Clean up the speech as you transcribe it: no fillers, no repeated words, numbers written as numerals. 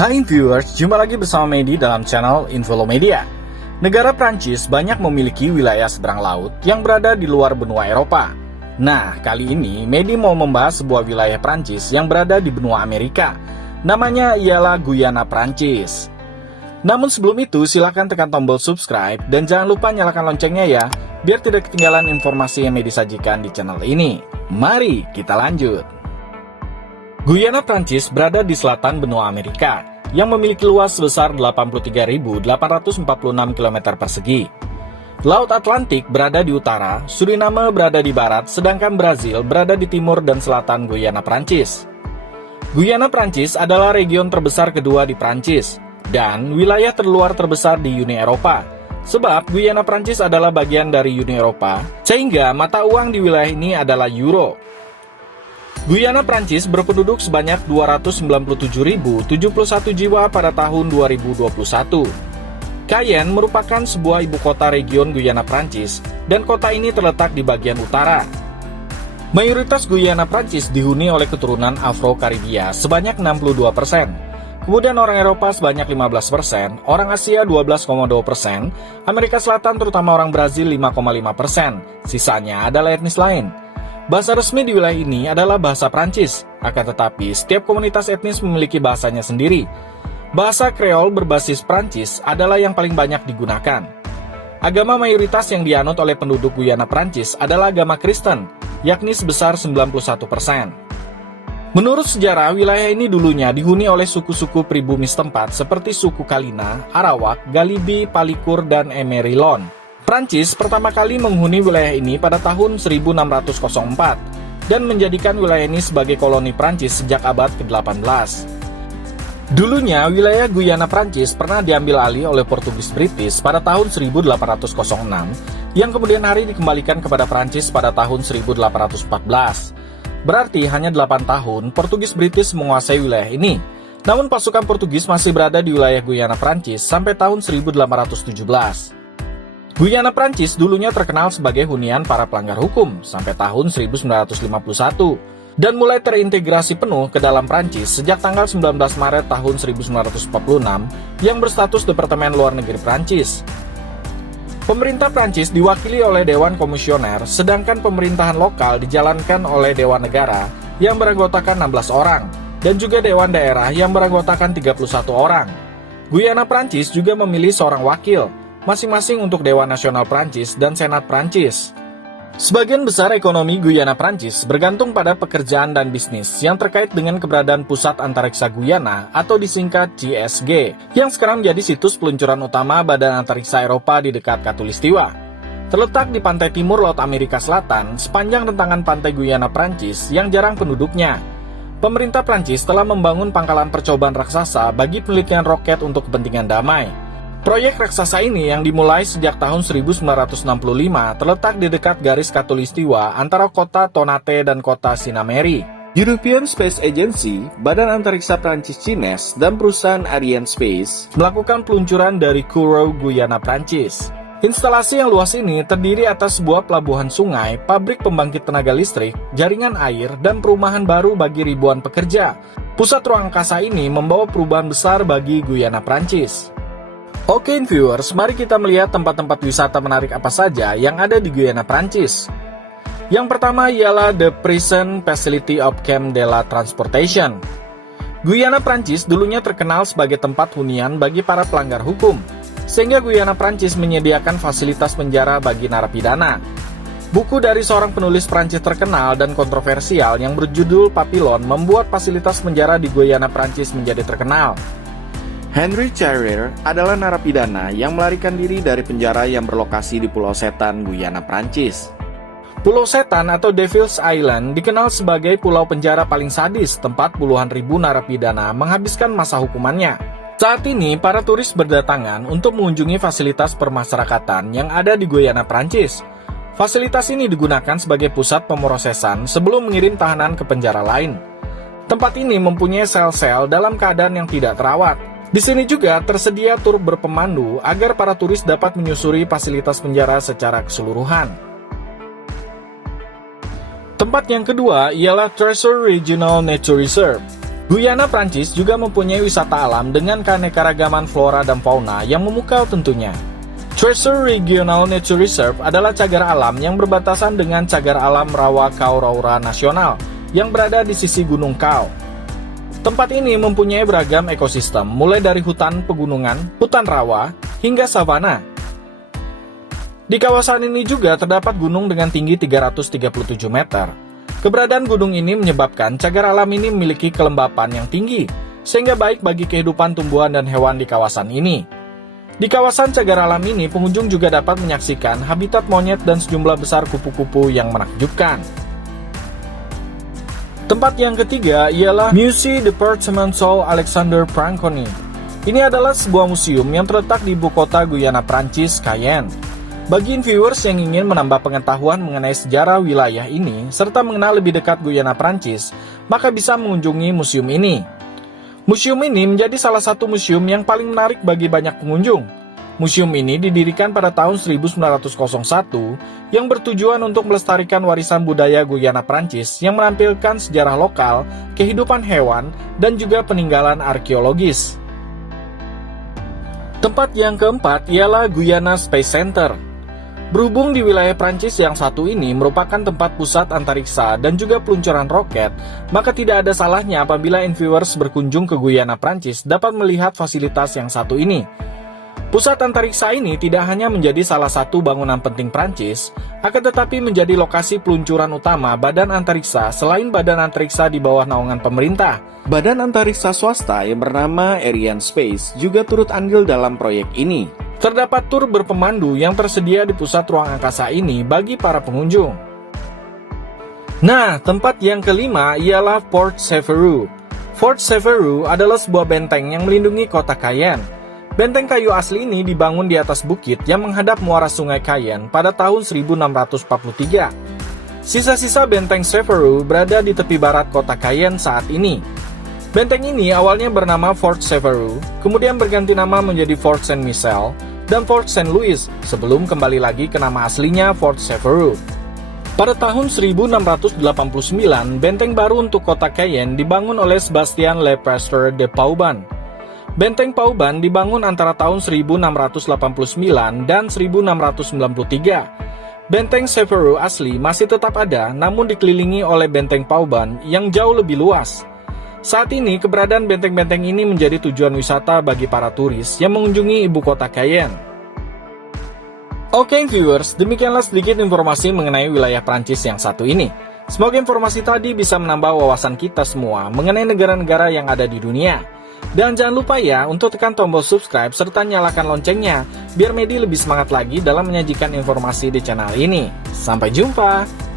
Hai viewers, jumpa lagi bersama Medi dalam channel Infolomedia. Negara Prancis banyak memiliki wilayah seberang laut yang berada di luar benua Eropa. Nah, kali ini Medi mau membahas sebuah wilayah Prancis yang berada di benua Amerika. Namanya ialah Guyana Prancis. Namun sebelum itu, silahkan tekan tombol subscribe dan jangan lupa nyalakan loncengnya ya, biar tidak ketinggalan informasi yang Medi sajikan di channel ini. Mari kita lanjut. Guyana Prancis berada di selatan benua Amerika, yang memiliki luas sebesar 83.846 km persegi. Laut Atlantik berada di utara, Suriname berada di barat, sedangkan Brazil berada di timur dan selatan Guyana Prancis. Guyana Prancis adalah region terbesar kedua di Prancis, dan wilayah terluar terbesar di Uni Eropa. Sebab Guyana Prancis adalah bagian dari Uni Eropa, sehingga mata uang di wilayah ini adalah euro. Guyana Prancis berpenduduk sebanyak 297.071 jiwa pada tahun 2021. Cayenne merupakan sebuah ibu kota region Guyana Prancis, dan kota ini terletak di bagian utara. Mayoritas Guyana Prancis dihuni oleh keturunan Afro-Karibia sebanyak 62%, kemudian orang Eropa sebanyak 15%, orang Asia 12,2%, Amerika Selatan terutama orang Brazil 5,5%, sisanya adalah etnis lain. Bahasa resmi di wilayah ini adalah bahasa Prancis, akan tetapi setiap komunitas etnis memiliki bahasanya sendiri. Bahasa Kreol berbasis Prancis adalah yang paling banyak digunakan. Agama mayoritas yang dianut oleh penduduk Guyana Prancis adalah agama Kristen, yakni sebesar 91%. Menurut sejarah, wilayah ini dulunya dihuni oleh suku-suku pribumi setempat seperti suku Kalina, Arawak, Galibi, Palikur, dan Emerilon. Prancis pertama kali menghuni wilayah ini pada tahun 1604 dan menjadikan wilayah ini sebagai koloni Prancis sejak abad ke-18. Dulunya, wilayah Guyana Prancis pernah diambil alih oleh Portugis British pada tahun 1806 yang kemudian hari dikembalikan kepada Prancis pada tahun 1814. Berarti hanya 8 tahun Portugis British menguasai wilayah ini. Namun pasukan Portugis masih berada di wilayah Guyana Prancis sampai tahun 1817. Guyana Prancis dulunya terkenal sebagai hunian para pelanggar hukum sampai tahun 1951 dan mulai terintegrasi penuh ke dalam Prancis sejak tanggal 19 Maret tahun 1946 yang berstatus Departemen Luar Negeri Prancis. Pemerintah Prancis diwakili oleh Dewan Komisioner, sedangkan pemerintahan lokal dijalankan oleh Dewan Negara yang beranggotakan 16 orang dan juga Dewan Daerah yang beranggotakan 31 orang. Guyana Prancis juga memilih seorang wakil, masing-masing untuk Dewan Nasional Prancis dan Senat Prancis. Sebagian besar ekonomi Guyana Prancis bergantung pada pekerjaan dan bisnis yang terkait dengan keberadaan Pusat Antariksa Guyana atau disingkat GSG, yang sekarang menjadi situs peluncuran utama Badan Antariksa Eropa di dekat Khatulistiwa. Terletak di pantai timur Laut Amerika Selatan, sepanjang rentangan pantai Guyana Prancis yang jarang penduduknya. Pemerintah Prancis telah membangun pangkalan percobaan raksasa bagi penelitian roket untuk kepentingan damai. Proyek raksasa ini yang dimulai sejak tahun 1965 terletak di dekat garis Khatulistiwa antara kota Tonate dan kota Sinnamary. European Space Agency, Badan Antariksa Prancis Cines, dan perusahaan Arianespace melakukan peluncuran dari Kourou, Guyana Prancis. Instalasi yang luas ini terdiri atas sebuah pelabuhan sungai, pabrik pembangkit tenaga listrik, jaringan air, dan perumahan baru bagi ribuan pekerja. Pusat ruang angkasa ini membawa perubahan besar bagi Guyana Prancis. Oke viewers, mari kita melihat tempat-tempat wisata menarik apa saja yang ada di Guyana Prancis. Yang pertama ialah The Prison Facility of Camp de la Transportation. Guyana Prancis dulunya terkenal sebagai tempat hunian bagi para pelanggar hukum, sehingga Guyana Prancis menyediakan fasilitas penjara bagi narapidana. Buku dari seorang penulis Prancis terkenal dan kontroversial yang berjudul Papillon membuat fasilitas penjara di Guyana Prancis menjadi terkenal. Henry Charrier adalah narapidana yang melarikan diri dari penjara yang berlokasi di Pulau Setan, Guyana Prancis. Pulau Setan atau Devil's Island dikenal sebagai pulau penjara paling sadis, tempat puluhan ribu narapidana menghabiskan masa hukumannya. Saat ini, para turis berdatangan untuk mengunjungi fasilitas permasyarakatan yang ada di Guyana Prancis. Fasilitas ini digunakan sebagai pusat pemrosesan sebelum mengirim tahanan ke penjara lain. Tempat ini mempunyai sel-sel dalam keadaan yang tidak terawat. Di sini juga tersedia tur berpemandu agar para turis dapat menyusuri fasilitas penjara secara keseluruhan. Tempat yang kedua ialah Treasure Regional Nature Reserve. Guyana Prancis juga mempunyai wisata alam dengan keanekaragaman flora dan fauna yang memukau tentunya. Treasure Regional Nature Reserve adalah cagar alam yang berbatasan dengan cagar alam Rawa Kau Roura Nasional yang berada di sisi Gunung Kau. Tempat ini mempunyai beragam ekosistem, mulai dari hutan pegunungan, hutan rawa, hingga savana. Di kawasan ini juga terdapat gunung dengan tinggi 337 meter. Keberadaan gunung ini menyebabkan cagar alam ini memiliki kelembapan yang tinggi, sehingga baik bagi kehidupan tumbuhan dan hewan di kawasan ini. Di kawasan cagar alam ini, pengunjung juga dapat menyaksikan habitat monyet dan sejumlah besar kupu-kupu yang menakjubkan. Tempat yang ketiga ialah Musée Départemental Alexandre Franconi. Ini adalah sebuah museum yang terletak di ibu kota Guyana Prancis, Cayenne. Bagi viewers yang ingin menambah pengetahuan mengenai sejarah wilayah ini, serta mengenal lebih dekat Guyana Prancis, maka bisa mengunjungi museum ini. Museum ini menjadi salah satu museum yang paling menarik bagi banyak pengunjung. Museum ini didirikan pada tahun 1901 yang bertujuan untuk melestarikan warisan budaya Guyana Prancis yang menampilkan sejarah lokal, kehidupan hewan, dan juga peninggalan arkeologis. Tempat yang keempat ialah Guyana Space Center. Berhubung di wilayah Prancis yang satu ini merupakan tempat pusat antariksa dan juga peluncuran roket, maka tidak ada salahnya apabila viewers berkunjung ke Guyana Prancis dapat melihat fasilitas yang satu ini. Pusat antariksa ini tidak hanya menjadi salah satu bangunan penting Prancis, akan tetapi menjadi lokasi peluncuran utama badan antariksa selain badan antariksa di bawah naungan pemerintah. Badan antariksa swasta yang bernama Arianespace juga turut andil dalam proyek ini. Terdapat tur berpemandu yang tersedia di pusat ruang angkasa ini bagi para pengunjung. Nah, tempat yang kelima ialah Fort Severu. Fort Severu adalah sebuah benteng yang melindungi kota Cayenne. Benteng kayu asli ini dibangun di atas bukit yang menghadap muara sungai Cayenne pada tahun 1643. Sisa-sisa benteng Severu berada di tepi barat kota Cayenne saat ini. Benteng ini awalnya bernama Fort Severu, kemudian berganti nama menjadi Fort Saint Michel dan Fort Saint Louis sebelum kembali lagi ke nama aslinya Fort Severu. Pada tahun 1689, benteng baru untuk kota Cayenne dibangun oleh Sebastien Le Prestre de Pauban. Benteng Pauban dibangun antara tahun 1689 dan 1693. Benteng Severu asli masih tetap ada, namun dikelilingi oleh benteng Pauban yang jauh lebih luas. Saat ini, keberadaan benteng-benteng ini menjadi tujuan wisata bagi para turis yang mengunjungi ibu kota Cayenne. Oke viewers, demikianlah sedikit informasi mengenai wilayah Prancis yang satu ini. Semoga informasi tadi bisa menambah wawasan kita semua mengenai negara-negara yang ada di dunia. Dan jangan lupa ya untuk tekan tombol subscribe serta nyalakan loncengnya, biar Medi lebih semangat lagi dalam menyajikan informasi di channel ini. Sampai jumpa!